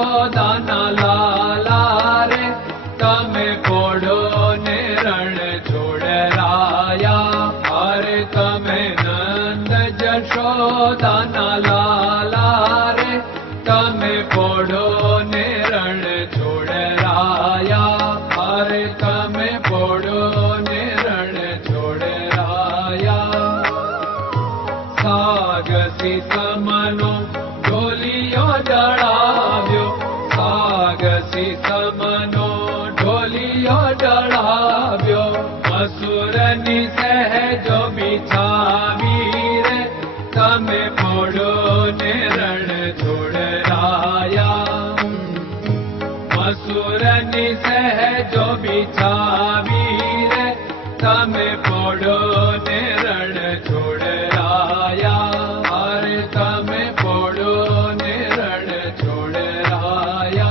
જશોદાના લાલા રે તમે પોડો ને રણ છોડરાયા. અરે તમે નંદ જશોદાના લાલા રે તમે પોડો ને રણ છોડરાયા. અરે તમે પોડો ને રણ છોડરાયા. સાગસી સમનો ઢોલિયો ડળાવ્યો, સાગસી સમનો ઢોલિયો ડળાવ્યો. મસૂરની સહેજો બિછાવી રે તમે પોડો ને રણ છોડરાયા. મસૂરની સહેજો બિછાવી રે તમે પોડો ને રણ છોડરાયા. અરે તમે પોડો ને રણ છોડરાયા.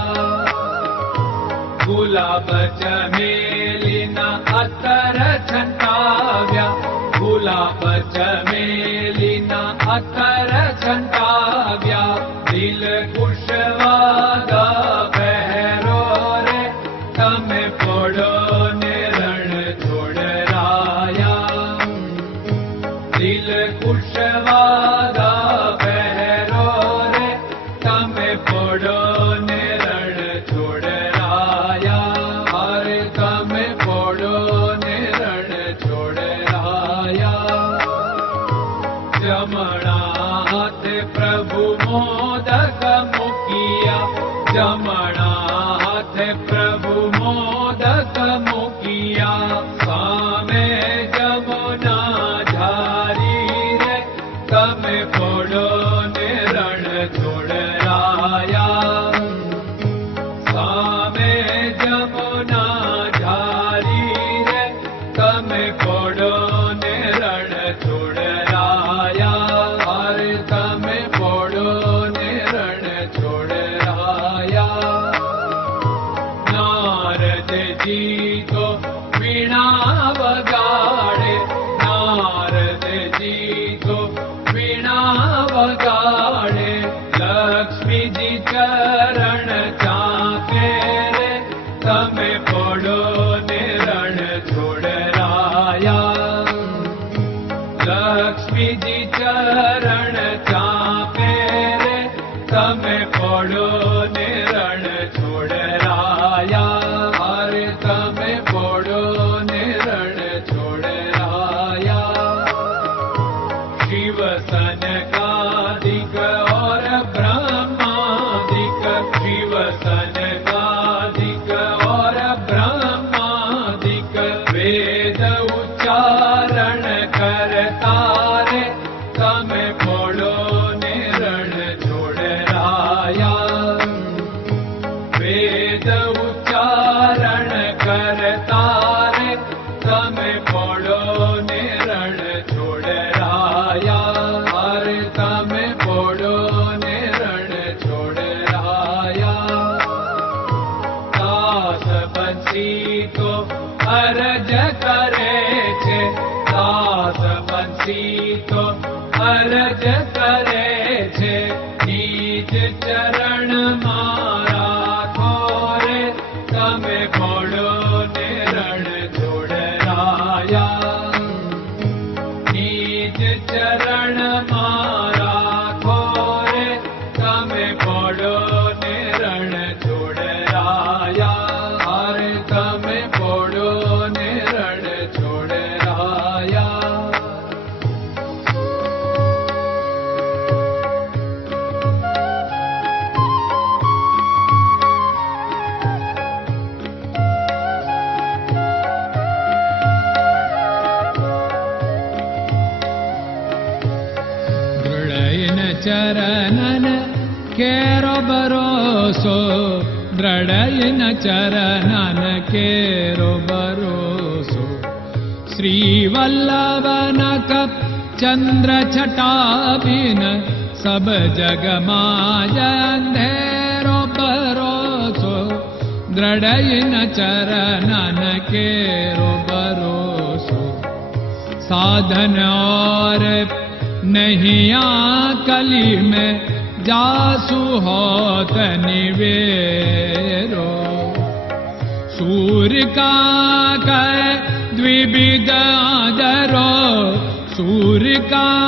ગુલાબ ચમેલીના અત્તર છંટાવ્યા, ગુલાબ ચમેલીના અત્તર છંટાવ્યા. દિલ કુશવાદા પહેરો રે તમે પોડો ને રણ છોડરાયા. દિલ કુશવાદા પહેરો રે તમે પોડો ને રણ છોડરાયા. અરે તમે પોડો ને રણ છોડરાયા. જમણા હાથે પ્રભુ મોદક મૂકિયા, જમણા હાથે પ્રભુ મોદક મૂકિયા. સામે જમુના ઝારી રે તમે પોડો ને રણ છોડરાયા. સામે જમુના ઝારી રે તમે પોડો ને રણ છોડરાયા. અરે તમે પોડો ને રણ છોડરાયા. નારદજી તો વીણા વગાડે, નારદજી તો વીણા વગાડે. લક્ષ્મીજી ચરણ ચાકે રે તમે પોડો ને રણ છોડરાયા. લક્ષ્મીજી ચરણ ચાપે રે તમે પોડો ને રણ છોડરાયા. અરે તમે પોડો ને રણ છોડરાયા. શિવ સનકાદિક और ब्रह्मादिक, शिव सनकादिक और ब्रह्मादिक. वेद उच्चारण करता रे તમે પોડો ને રણ છોડરાયા. વેદ ઉચ્ચારણ કરતા રે તમે પોડો ને રણ છોડરાયા. અરે તમે પોડો ને રણ છોડરાયા. દાસ બંસી તો અરજ કરે છે, દાસ બંસી તો અરજ કરે છે. નીચ ચરણ મારા ખોરે તમે પોડો ને રણ છોડરાયા. નીચ ચરણ મારા ખોરે તમે પોડો ને રણ છોડરાયા. અરે તમે પોડો ને રણ છોડરાયા. ચરણન કેરો ભરોસો, દ્રઢયન ચરણન કેરો ભરોસો. શ્રી વલ્લભન કપ ચંદ્ર છટાબિન સબ જગમાં અંધેરો ભરોસો. દ્રઢયન ચરણન કેરો ભરોસો. साधन और नहीं कली में जासु होत निवेरो। सूर्य का कै द्विविध आदरो, सूर्य का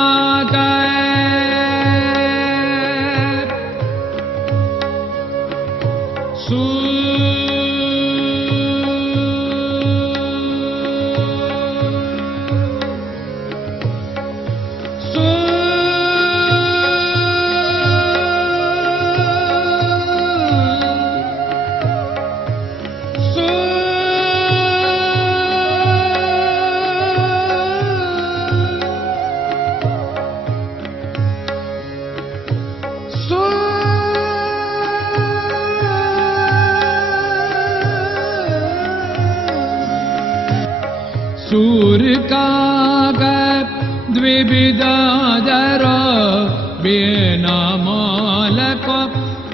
सूर्य का द्विविधादरो, बिना मोल को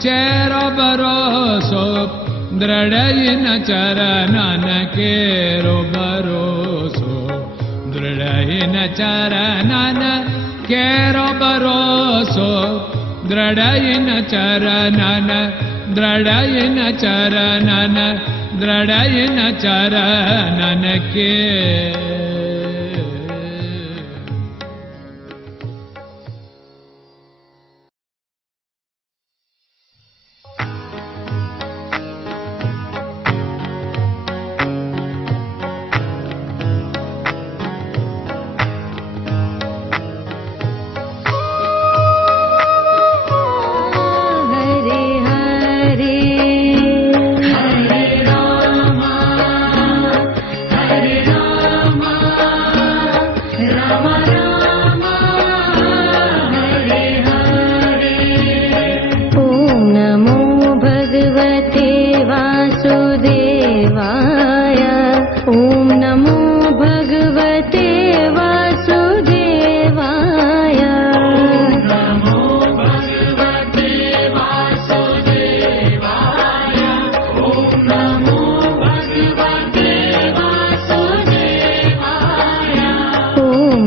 चेर भरोसो, दृढ़ चरणन केरो भरोसो, दृढ़ चरणन केरो भरोसो, दृढ़ चरणन, दृढ़ चरणन, दृढ़ चरणन के।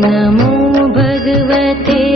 नमो भगवते